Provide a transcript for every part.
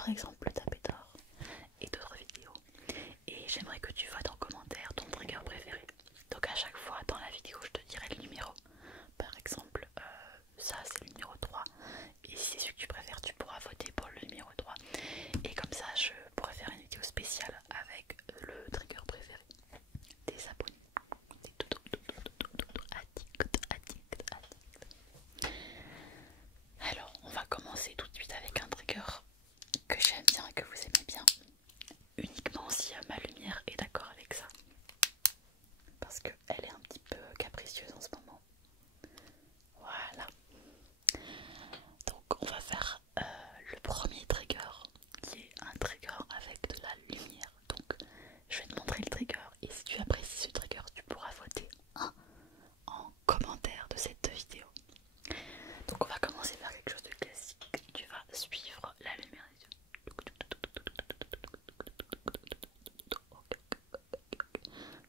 par exemple le tapé d'or et d'autres vidéos. Et j'aimerais que tu votes en commentaire ton trigger préféré. Donc à chaque fois dans la vidéo je te dirai le numéro. Par exemple ça c'est le numéro 3. Et si c'est celui que tu préfères tu pourras voter pour le numéro 3. Et comme ça je pourrais faire une vidéo spéciale avec le trigger préféré des abonnés. Des addicts. Alors on va commencer tout de suite avec un trigger que j'aime bien et que vous aimez bien. Uniquement si ma lumière est d'accord avec ça. Parce qu'elle est un petit peu capricieuse en ce moment. Voilà. Donc on va faire le premier trigger qui est un trigger avec de la lumière. Donc je vais te montrer le trigger et si tu apprécies ce trigger tu pourras voter 1 en commentaire de cette vidéo. Donc on va commencer par quelque chose de classique. Tu vas suivre la lumière des yeux.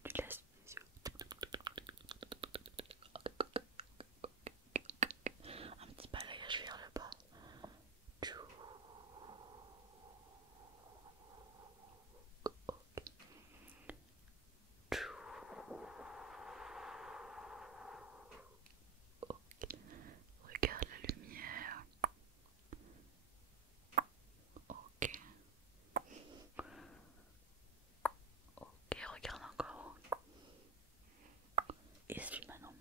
Tu laisses les yeux. Un petit balayage vers le bas. Regarde la lumière. Ok. Ok, regarde encore. Et suis maintenant.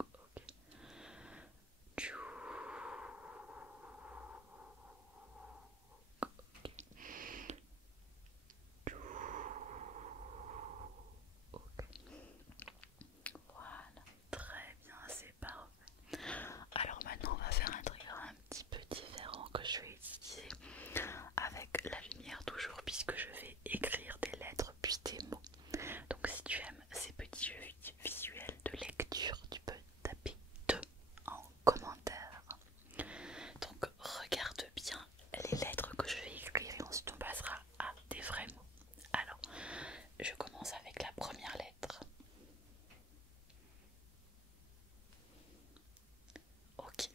Ok. Ok. Voilà, très bien, c'est parfait. Alors maintenant on va faire un trigger un petit peu différent que je vais utiliser avec la lumière toujours puisque je vais écrire des lettres puis des mots. Donc si tu aimes ces petits jeux visuels de lecture, tu peux taper 2 en commentaire. Donc regarde bien les lettres que je vais écrire et ensuite on passera à des vrais mots. Alors, je commence avec la première lettre. Ok,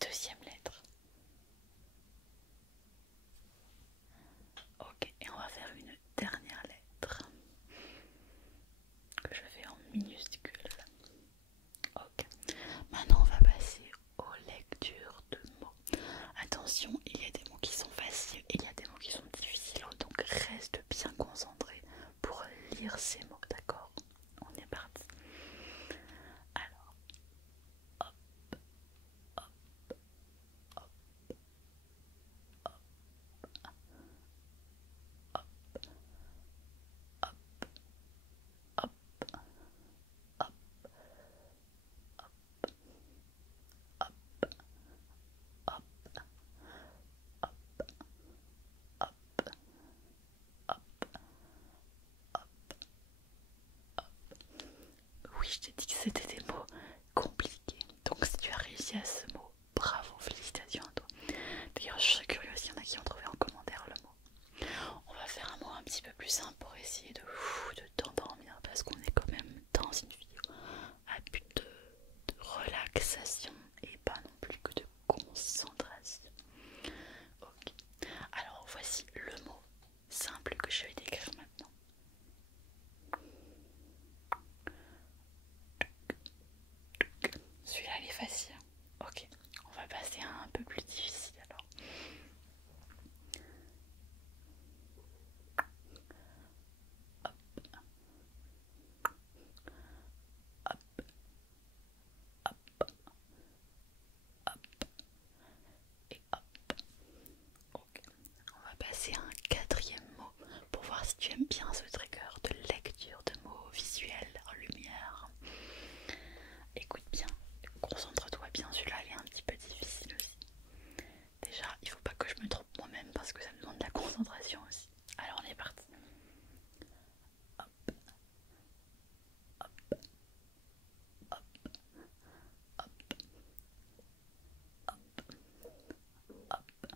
deuxième lettre. Ok, et on va faire une dernière lettre que je fais en minuscule. Ok, maintenant on va passer aux lectures de mots. Attention, il y a des mots qui sont faciles et il y a des mots qui sont difficiles, donc reste bien concentré pour lire ces mots, d'accord? On est parti. Alors, hop, hop, hop, hop, hop, hop, hop, hop, hop, hop, hop, hop, hop, hop, hop. Oui, je t'ai dit que c'était des mots compliqués. Donc si tu as réussi à ce mot, bravo, félicitations à toi. D'ailleurs, je serais curieuse s'il y en a qui ont trouvé en commentaire le mot. On va faire un mot un petit peu plus simple pour essayer de t'endormir parce qu'on est quand même dans une vidéo à but de relaxation et pas non plus que de concentration. Ok. Alors voici le mot simple que je vais décrire maintenant. Celui-là il est facile. Ok, on va passer à un peu plus difficile alors. Hop, hop, hop, hop et hop. Ok, on va passer à un quatrième mot pour voir si tu aimes bien ce trigger de lecture de mots visuels en lumière. Écoute bien, concentre-toi bien, celui-là il est un petit peu difficile aussi. Déjà, il faut pas que je me trompe moi-même parce que ça me demande de la concentration aussi. Alors on est parti. Hop, hop, hop, hop, hop, hop,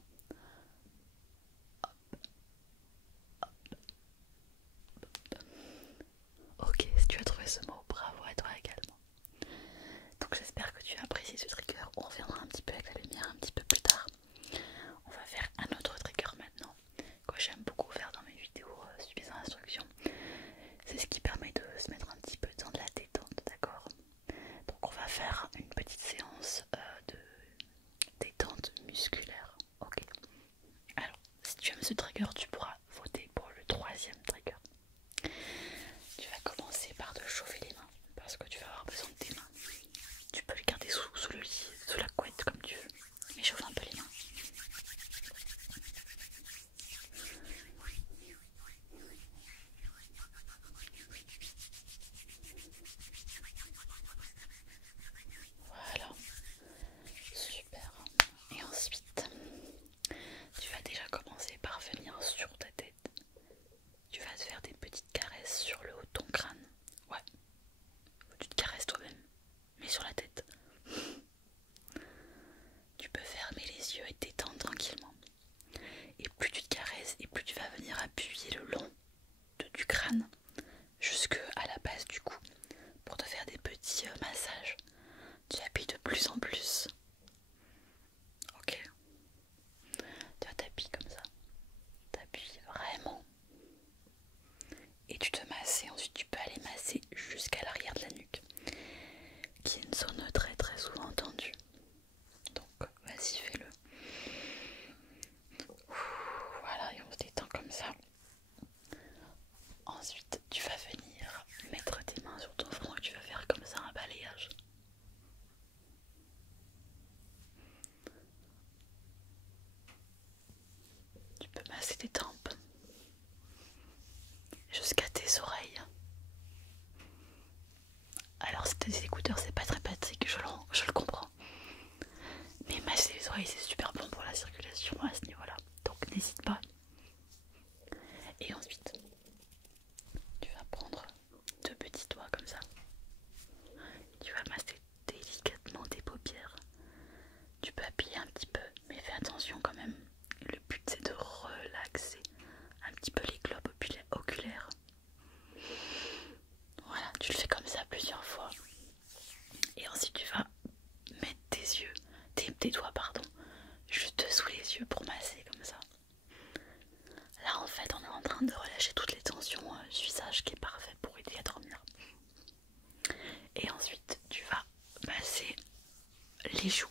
ok, si tu as trouvé ce mot, bravo à toi également. Donc j'espère que tu as apprécié ce trigger. On reviendra un petit peu avec la lumière un petite séance de détente musculaire. Ok. Alors, si tu aimes ce trigger, tu pourras voter pour le troisième trigger. Tu vas commencer par te chauffer les mains parce que tu vas avoir besoin de tes mains. Tu peux les garder sous le lit, sous la couette comme tu veux, mais chauffe un peu les mains. Voilà, super. Et ensuite, tu vas déjà commencer par venir sur ta tête. Tu vas te faire des petites caresses sur le haut de ton crâne. Ouais, tu te caresses toi-même, mais sur la tête. Tu peux fermer les yeux et t'étendre tranquillement. Et plus tu te caresses et plus tu vas venir appuyer le long du crâne jusque à la base du cou pour te faire des petits massages. Tu appuies de plus en plus. Ok. Tu t'appuies comme ça. T'appuies vraiment. Et tu te masses et ensuite tu peux aller masser jusqu'à l'arrière de la nuque, qui est une zone très très souvent tendue. Donc vas-y, fais-le. Voilà, et on se détend comme ça. Ensuite, tu vas venir mettre tes mains sur ton front et tu vas faire comme ça un balayage. Tu peux masser tes tempes jusqu'à tes oreilles. Alors si t'as des écouteurs, c'est pas très pratique, je le comprends. Mais masser les oreilles, c'est super bon pour la circulation à ce niveau-là. Donc n'hésite pas. Et ensuite, tu vas prendre deux petits doigts comme ça. Tu vas masser délicatement tes paupières. Tu peux appuyer un petit peu, mais fais attention quand même. Le but c'est de relaxer un petit peu les globes oculaires. Voilà, tu le fais comme ça plusieurs fois. Et ensuite tu vas mettre tes doigts pardon, juste sous les yeux pour masser comme ça. Là en fait on est en train de relâcher toutes les tensions du visage qui est parfait pour aider à dormir. Et ensuite tu vas masser les joues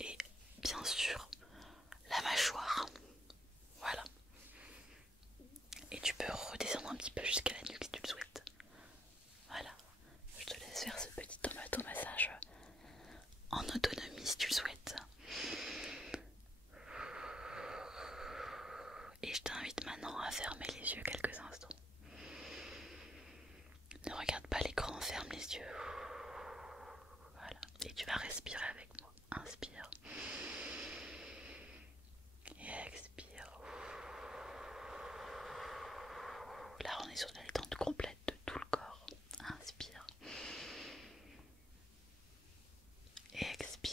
et bien sûr la mâchoire. Voilà. Et tu peux redescendre un petit peu jusqu'à la nuque si tu le souhaites. Voilà. Je te laisse faire ce petit automassage en autonomie si tu le souhaites. Et je t'invite maintenant à fermer les yeux quelques instants. Ne regarde pas l'écran, ferme les yeux. Voilà. Et tu vas respirer avec moi. Inspire. Et expire. Là on est sur la détente complète de tout le corps. Inspire. Et expire.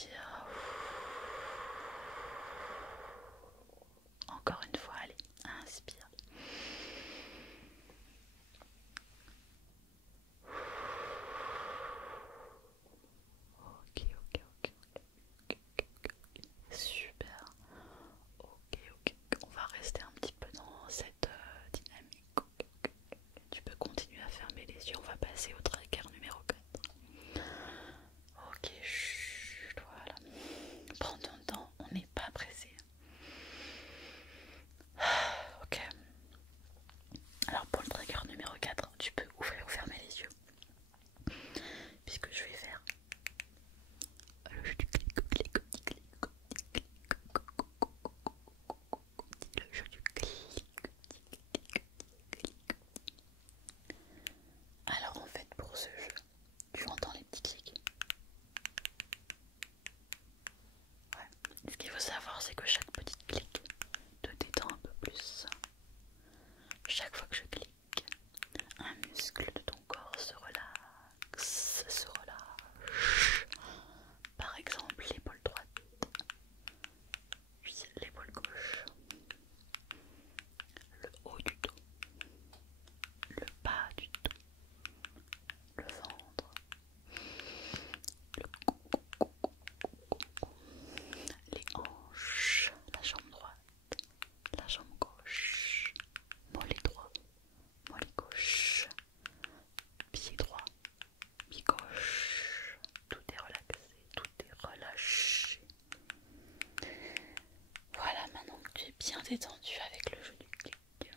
détendu avec le jeu du clic.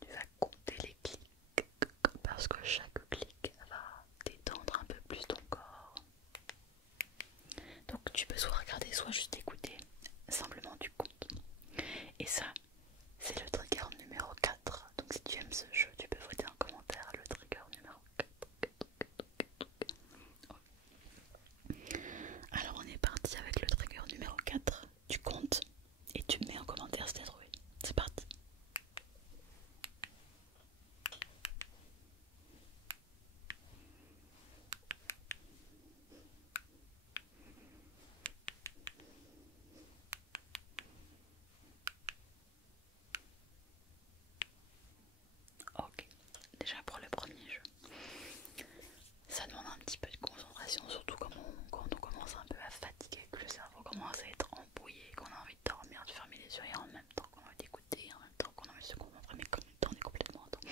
Tu vas compter les clics parce que chaque clic va détendre un peu plus ton corps. Donc tu peux soit regarder, soit juste écouter. Simplement tu comptes. Et ça, c'est le trigger numéro 4. Donc si tu aimes ce jeu, tu peux voter en commentaire le trigger numéro 4. Alors on est parti avec le trigger numéro 4. Tu comptes et tu me mets en commentaire si tu as trouvé. C'est parti. Ok, déjà pour le premier jeu, ça demande un petit peu de concentration, surtout quand on commence un peu à fatiguer, que le cerveau commence à être embrouillé, qu'on a envie de dormir, de fermer les yeux et en même temps qu'on a envie d'écouter, en même temps qu'on a envie de se concentrer, mais qu'en même temps on est complètement endormi.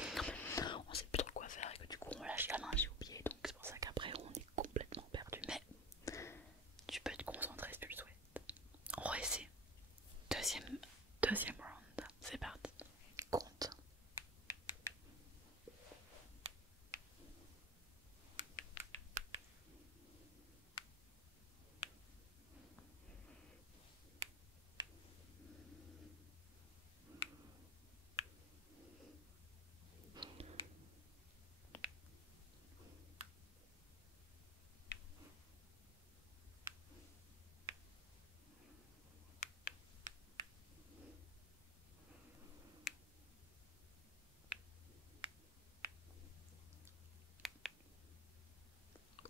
On sait plus trop quoi faire et que du coup on lâche la main, j'ai oublié, donc c'est pour ça qu'après on est complètement perdu. Mais tu peux te concentrer si tu le souhaites. On va essayer. Deuxième round, c'est parti. Compte.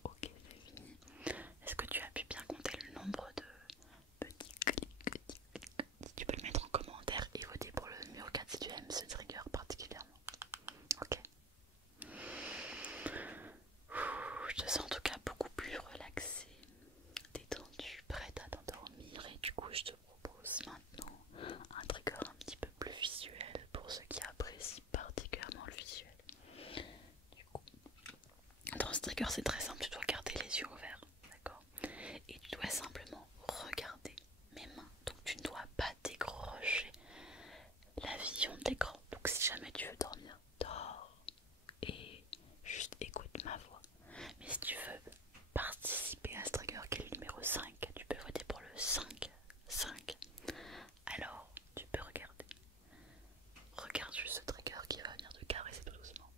Ok, c'est fini. Est-ce que tu as pu bien compter le nombre de petits clics? Si tu peux le mettre en commentaire et voter pour le numéro 4 si tu aimes ce trigger particulièrement. Ok. Je te sens en tout cas beaucoup plus relaxée, détendue, prête à t'endormir et du coup je te propose maintenant un trigger un petit peu plus visuel pour ceux qui apprécient particulièrement le visuel. Du coup, dans ce trigger c'est très simple, tu dois garder les yeux ouverts, d'accord? Et tu dois simplement regarder mes mains, donc tu ne dois pas décrocher la vision de l'écran. Donc si jamais tu veux dormir, dors et juste écoute ma voix. Mais si tu veux participer à ce trigger qui est le numéro 5, tu peux voter pour le 5. Alors tu peux regarder. Regarde juste ce trigger qui va venir te caresser tout doucement.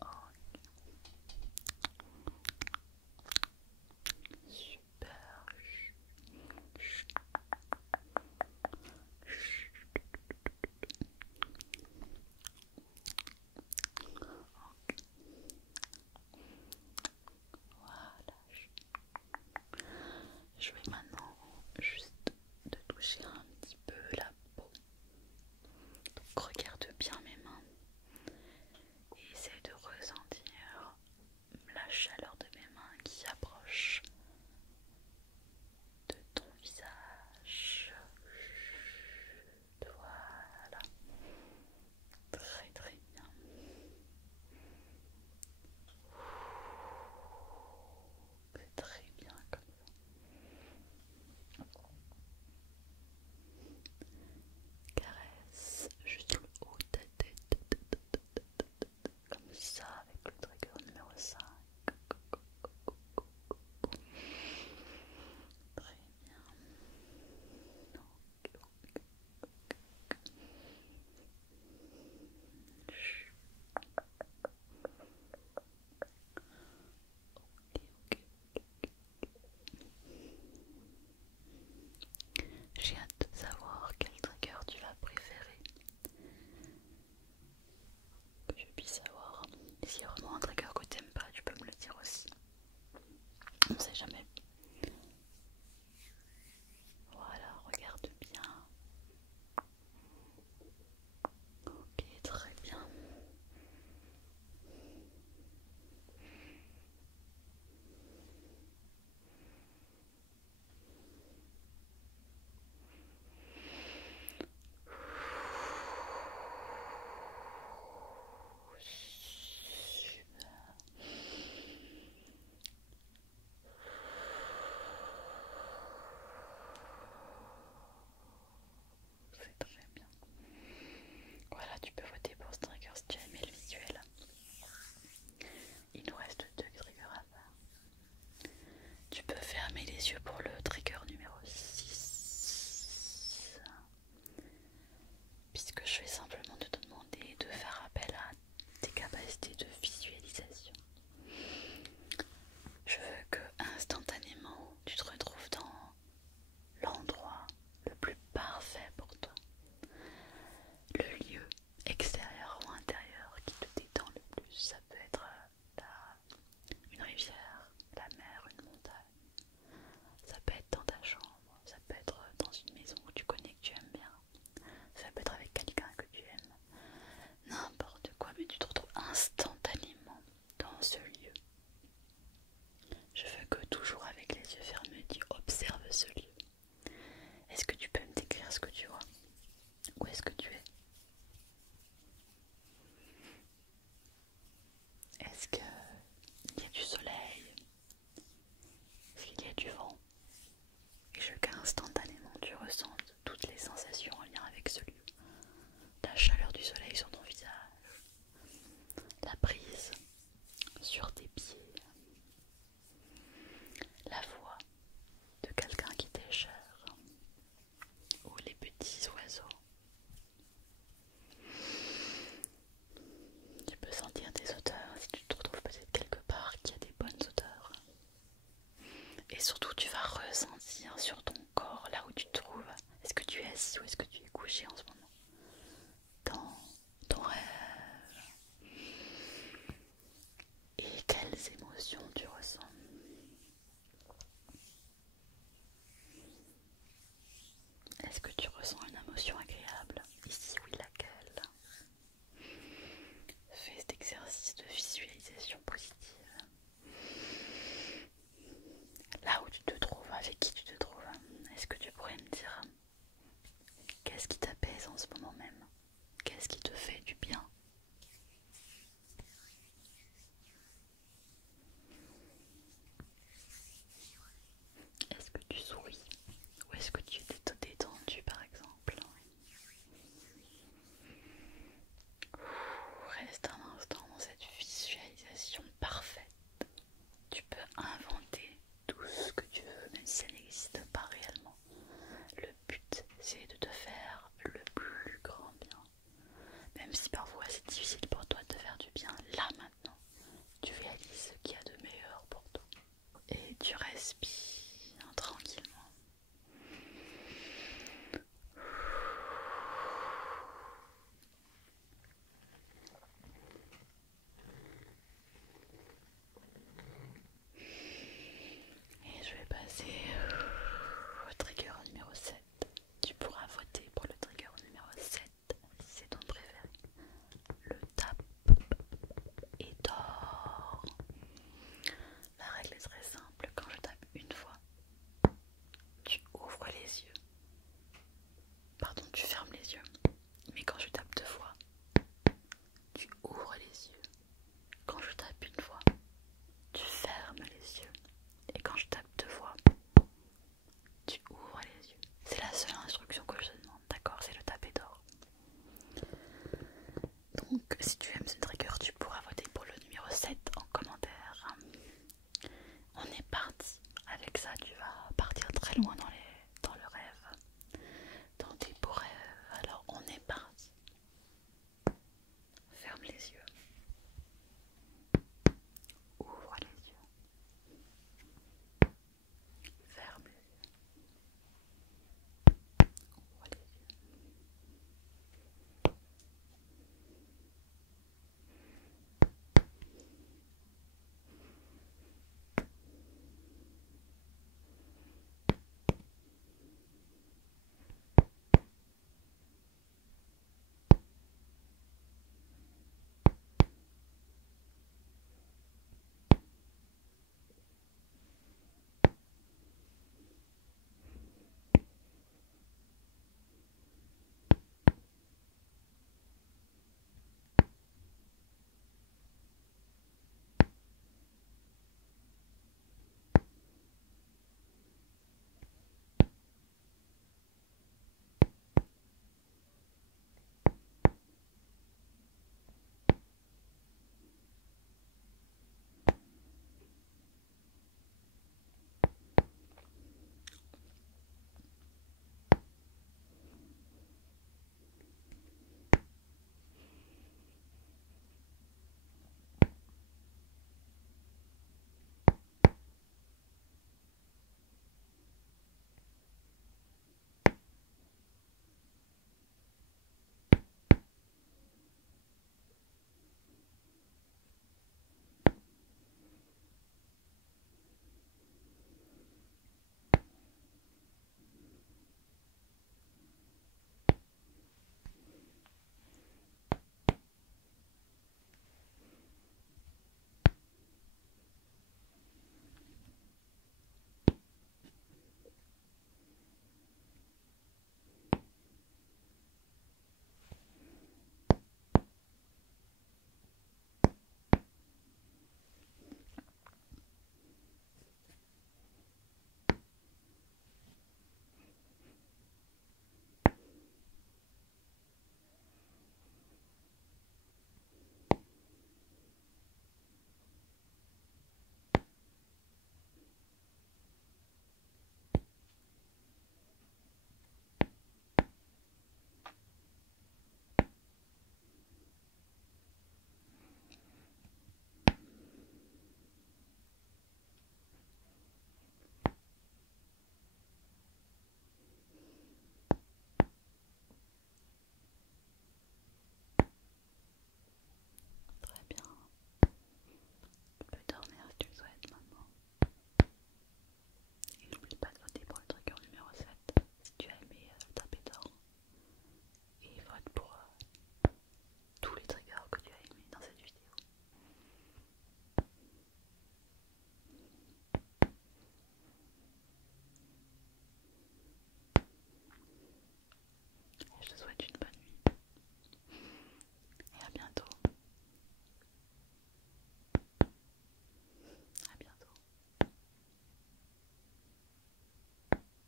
Oh, super. Voilà. Je vais maintenant juste te toucher un petit peu la peau. Donc regarde bien mes mains et essaie de ressentir la chaleur de mes mains qui approche de ton visage. Voilà. Très très bien. C'est très bien comme ça. si tu aimes ce